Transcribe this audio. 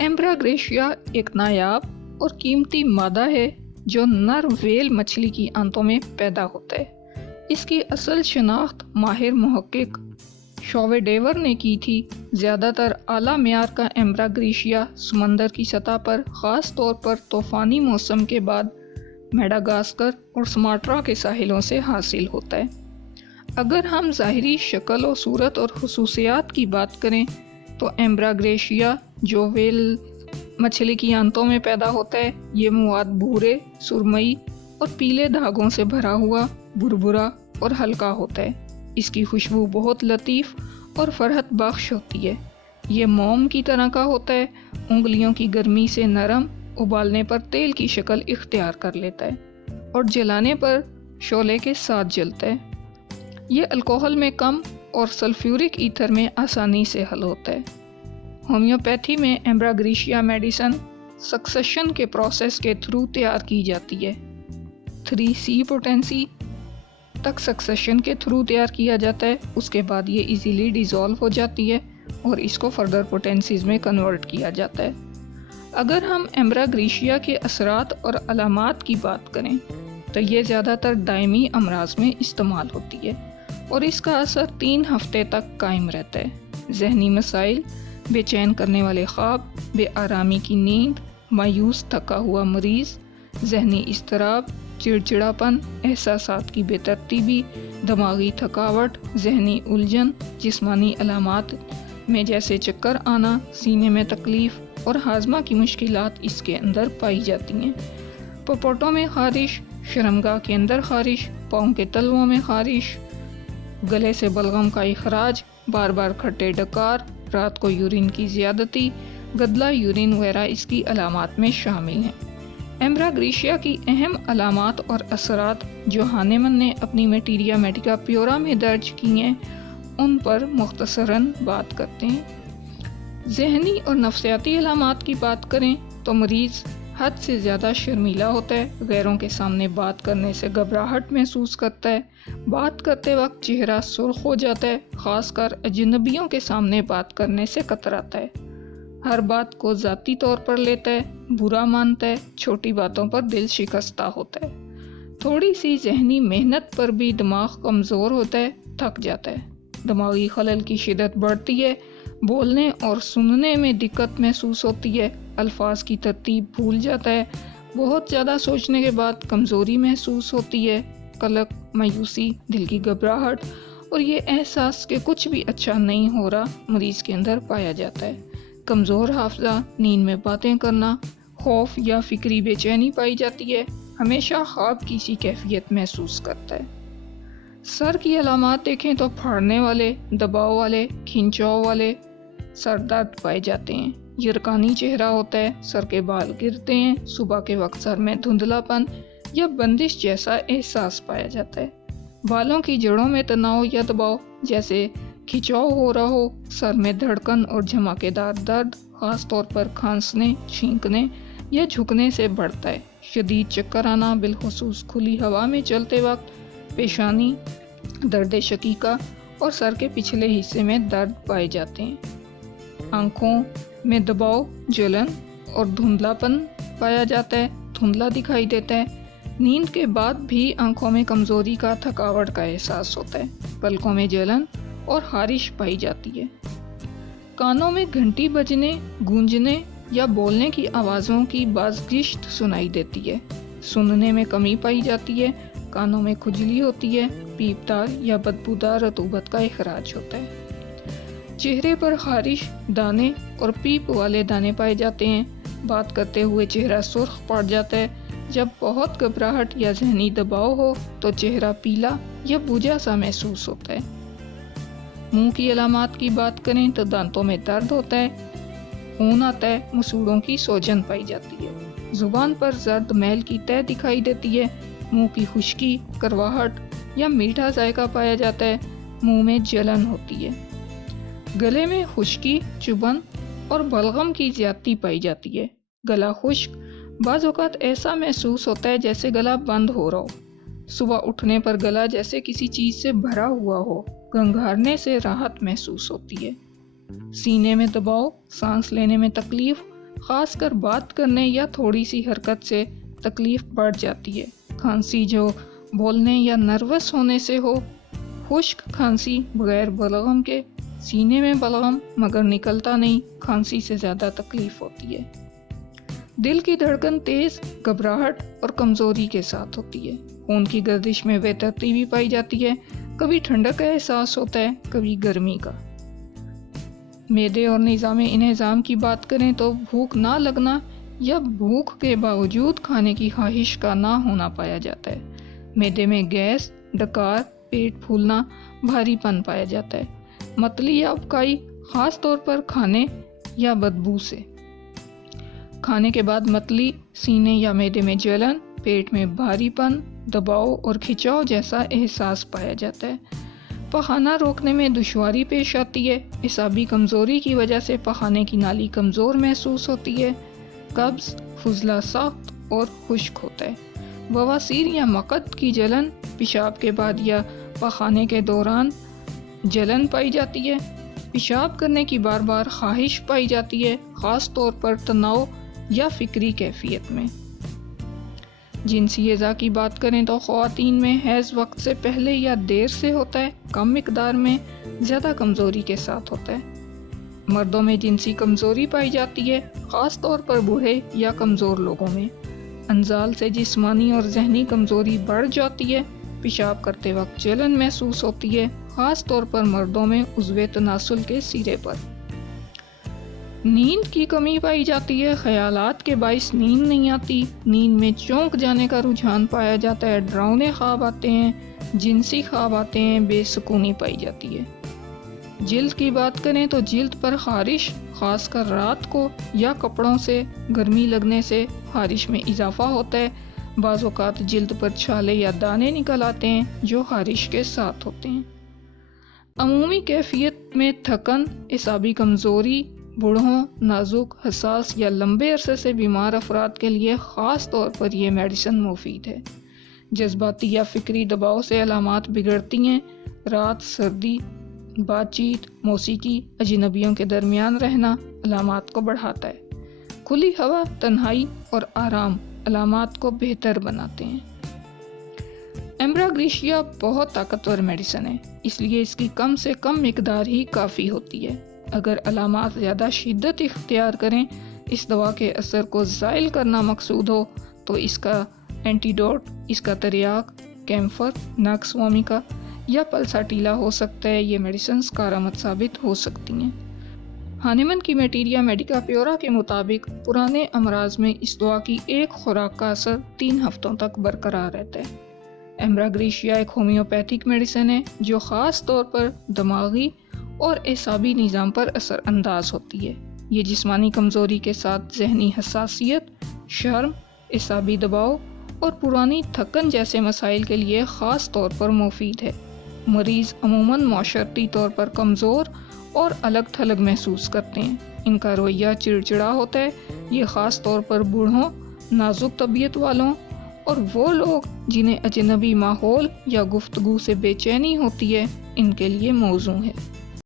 एम्ब्राग्रेशिया एक नायाब और कीमती मादा है जो नर व्हेल मछली की आंतों में पैदा होता है। इसकी असल शनाख्त माहिर मुहक्किक शॉवेडेवर ने की थी। ज़्यादातर आला मेयार का एम्ब्राग्रेशिया समंदर की सतह पर ख़ास तौर पर तूफ़ानी मौसम के बाद मेडागास्कर और सुमाट्रा के साहिलों से हासिल होता है। अगर हम ज़ाहिरी शक्ल और सूरत और खुसूसियात की बात करें तो एम्ब्राग्रेशिया जो व्हेल मछली की आंतों में पैदा होता है, ये मवाद भूरे, सुरमई और पीले धागों से भरा हुआ, भुरभुरा और हल्का होता है। इसकी खुशबू बहुत लतीफ़ और फरहत बख्श होती है। ये मोम की तरह का होता है, उंगलियों की गर्मी से नरम, उबालने पर तेल की शक्ल इख्तियार कर लेता है और जलाने पर शोले के साथ जलता है। ये अल्कोहल में कम और सल्फ्यूरिक ईथर में आसानी से हल होता है। होम्योपैथी में एम्ब्राग्रेशिया मेडिसन सक्सेशन के प्रोसेस के थ्रू तैयार की जाती है। 3C पोटेंसी तक सक्सेशन के थ्रू तैयार किया जाता है, उसके बाद ये इजीली डिज़ोल्व हो जाती है और इसको फर्दर पोटेंसीज में कन्वर्ट किया जाता है। अगर हम एम्ब्राग्रेशिया के असरात और अलामात की बात करें तो ये ज़्यादातर दायमी अमराज में इस्तेमाल होती है और इसका असर 3 हफ्ते तक कायम रहता है। जहनी मसाइल, बेचैन करने वाले ख्वाब, बेआरामी की नींद, मायूस थका हुआ मरीज़, जहनी इस्तराब, चिड़चिड़ापन, एहसासात की बेतरतीबी, दिमागी थकावट, जहनी उलझन, जिस्मानी अलामात में जैसे चक्कर आना, सीने में तकलीफ़ और हाजमा की मुश्किलात इसके अंदर पाई जाती हैं। पपोटों में खारिश, शर्मगाह के अंदर खारिश, पाँव के तलवों में खारिश, गले से बलगम का इखराज, बार बार खट्टे डकार, रात को यूरिन की ज़्यादती, गदला यूरिन वगैरह इसकी अलामात में शामिल हैं। एम्ब्राग्रेशिया की अहम अलामात और असरात जो हानेमन ने अपनी मटीरिया मेडिका प्योरा में दर्ज की हैं, उन पर मुख्तसरन बात करते हैं। जहनी और नफ्सियाती अलामात की बात करें तो मरीज़ हद से ज़्यादा शर्मीला होता है, गैरों के सामने बात करने से घबराहट महसूस करता है, बात करते वक्त चेहरा सुर्ख हो जाता है, ख़ासकर अजनबियों के सामने बात करने से कतराता है, हर बात को ज़ाती तौर पर लेता है, बुरा मानता है, छोटी बातों पर दिल शिकस्ता होता है। थोड़ी सी जहनी मेहनत पर भी दिमाग कमज़ोर होता है, थक जाता है, दिमागी खलल की शिदत बढ़ती है, बोलने और सुनने में दिक्कत महसूस होती है, अल्फाज की तरतीब भूल जाता है, बहुत ज़्यादा सोचने के बाद कमज़ोरी महसूस होती है, कलक, मायूसी, दिल की घबराहट और ये एहसास कि कुछ भी अच्छा नहीं हो रहा मरीज़ के अंदर पाया जाता है। कमज़ोर हाफ़ज़ा, नींद में बातें करना, खौफ या फ़िक्री बेचैनी पाई जाती है, हमेशा ख्वाब की सी कैफियत महसूस करता है। सर की अलामात देखें तो फाड़ने वाले, दबाव वाले, खिंचाव वाले सर दर्द पाए जाते हैं, यरकानी चेहरा होता है, सर के बाल गिरते हैं, सुबह के वक्त सर में धुंधलापन या बंदिश जैसा एहसास पाया जाता है, बालों की जड़ों में तनाव या दबाव जैसे खिंचाव हो रहा हो, सर में धड़कन और झमाकेदार दर्द ख़ास तौर पर खांसने, छींकने या झुकने से बढ़ता है, शदीद चक्कर आना बिलखुसूस खुली हवा में चलते वक्त, पेशानी, दर्द शकीका और सर के पिछले हिस्से में दर्द पाए जाते हैं। आँखों में दबाव, जलन और धुंधलापन पाया जाता है, धुंधला दिखाई देता है, नींद के बाद भी आँखों में कमज़ोरी का, थकावट का एहसास होता है, पलकों में जलन और खारिश पाई जाती है। कानों में घंटी बजने, गूंजने या बोलने की आवाज़ों की बाज़गिश्त सुनाई देती है, सुनने में कमी पाई जाती है, कानों में खुजली होती है, पीपदार या बदबूदार रतूबत का इखराज होता है, चेहरे पर खारिश, दाने और पीप वाले दाने पाए जाते हैं, बात करते हुए चेहरा सुर्ख पड़ जाता है, जब बहुत घबराहट या जहनी दबाव हो तो चेहरा पीला या बुझा सा महसूस होता है। मुंह की अलामात की बात करें तो दांतों में दर्द होता है, खून आता है, मसूड़ों की सोजन पाई जाती है, जुबान पर जर्द मैल की तह दिखाई देती है, मुंह की खुश्की, करवाहट या मीठा जायका पाया जाता है, मुंह में जलन होती है, गले में खुश्की, चुभन और बलगम की ज्यादती पाई जाती है, गला खुश्क, बाज़ औक़ात ऐसा महसूस होता है जैसे गला बंद हो रहा हो, सुबह उठने पर गला जैसे किसी चीज़ से भरा हुआ हो, घंघारने से राहत महसूस होती है, सीने में दबाव, सांस लेने में तकलीफ خاص کر بات کرنے یا تھوڑی سی حرکت سے تکلیف بڑھ جاتی ہے۔ کھانسی جو بولنے یا نروس ہونے سے ہو، خشک کھانسی بغیر بلغم کے، سینے میں بلغم مگر نکلتا نہیں، کھانسی سے زیادہ تکلیف ہوتی ہے۔ دل کی دھڑکن تیز، گھبراہٹ اور کمزوری کے ساتھ ہوتی ہے۔ خون کی گردش میں بے ترتیبی پائی جاتی ہے، کبھی ٹھنڈک کا احساس ہوتا ہے، کبھی گرمی کا۔ معدے اور نظام انہضام کی بات کریں تو بھوک نہ لگنا یا بھوک کے باوجود کھانے کی خواہش کا نہ ہونا پایا جاتا ہے۔ معدے میں گیس، ڈکار، پیٹ پھولنا، بھاری پن پایا جاتا ہے۔ متلی یا ابکائی، خاص طور پر کھانے یا بدبو سے۔ کھانے کے بعد متلی، سینے یا معدے میں جلن، پیٹ میں بھاری پن، دباؤ اور کھچاؤ جیسا احساس پایا جاتا ہے۔ پخانہ روکنے میں دشواری پیش آتی ہے۔ اعصابی کمزوری کی وجہ سے پخانے کی نالی کمزور محسوس ہوتی ہے۔ قبض، فضلہ سخت اور خشک ہوتا ہے۔ بواسیر یا مقعد کی جلن، پیشاب کے بعد یا پخانے کے دوران جلن پائی جاتی ہے۔ پیشاب کرنے کی بار بار خواہش پائی جاتی ہے، خاص طور پر تناؤ یا فکری کیفیت میں۔ جنسی اعضاء کی بات کریں تو خواتین میں حیض وقت سے پہلے یا دیر سے ہوتا ہے، کم مقدار میں، زیادہ کمزوری کے ساتھ ہوتا ہے۔ مردوں میں جنسی کمزوری پائی جاتی ہے، خاص طور پر بوڑھے یا کمزور لوگوں میں۔ انزال سے جسمانی اور ذہنی کمزوری بڑھ جاتی ہے۔ پیشاب کرتے وقت جلن محسوس ہوتی ہے، خاص طور پر مردوں میں عضو تناسل کے سرے پر۔ نیند کی کمی پائی جاتی ہے، خیالات کے باعث نیند نہیں آتی، نیند میں چونک جانے کا رجحان پایا جاتا ہے، ڈراؤنے خواب آتے ہیں، جنسی خواب آتے ہیں، بے سکونی پائی جاتی ہے۔ جلد کی بات کریں تو جلد پر خارش، خاص کر رات کو یا کپڑوں سے گرمی لگنے سے خارش میں اضافہ ہوتا ہے۔ بعض اوقات جلد پر چھالے یا دانے نکل آتے ہیں جو خارش کے ساتھ ہوتے ہیں۔ عمومی کیفیت میں تھکن، اعصابی کمزوری، بوڑھوں، نازک، حساس یا لمبے عرصے سے بیمار افراد کے لیے خاص طور پر یہ میڈیسن مفید ہے۔ جذباتی یا فکری دباؤ سے علامات بگڑتی ہیں۔ رات، سردی، بات چیت، موسیقی، اجنبیوں کے درمیان رہنا علامات کو بڑھاتا ہے۔ کھلی ہوا، تنہائی اور آرام علامات کو بہتر بناتے ہیں۔ ایمبراگریشیا بہت طاقتور میڈیسن ہے، اس لیے اس کی کم سے کم مقدار ہی کافی ہوتی ہے۔ اگر علامات زیادہ شدت اختیار کریں، اس دوا کے اثر کو زائل کرنا مقصود ہو تو اس کا اینٹیڈوٹ، اس کا تریاک، کیمفر، ناکس وومیکا یا پلساٹیلا ہو سکتا ہے۔ یہ میڈیسنز کارآمد ثابت ہو سکتی ہیں۔ ہانیمن کی میٹیریا میڈیکا پیورا کے مطابق پرانے امراض میں اس دوا کی ایک خوراک کا اثر 3 ہفتوں تک برقرار رہتا ہے۔ ایمبراگریشیا ایک ہومیوپیتھک میڈیسن ہے جو خاص طور پر دماغی اور اعصابی نظام پر اثر انداز ہوتی ہے۔ یہ جسمانی کمزوری کے ساتھ ذہنی حساسیت، شرم، اعصابی دباؤ اور پرانی تھکن جیسے مسائل کے لیے خاص طور پر مفید ہے۔ مریض عموماً معاشرتی طور پر کمزور اور الگ تھلگ محسوس کرتے ہیں۔ ان کا رویہ چڑچڑا ہوتا ہے۔ یہ خاص طور پر بوڑھوں، نازک طبیعت والوں اور وہ لوگ جنہیں اجنبی ماحول یا گفتگو سے بے چینی ہوتی ہے، ان کے لیے موزوں ہے۔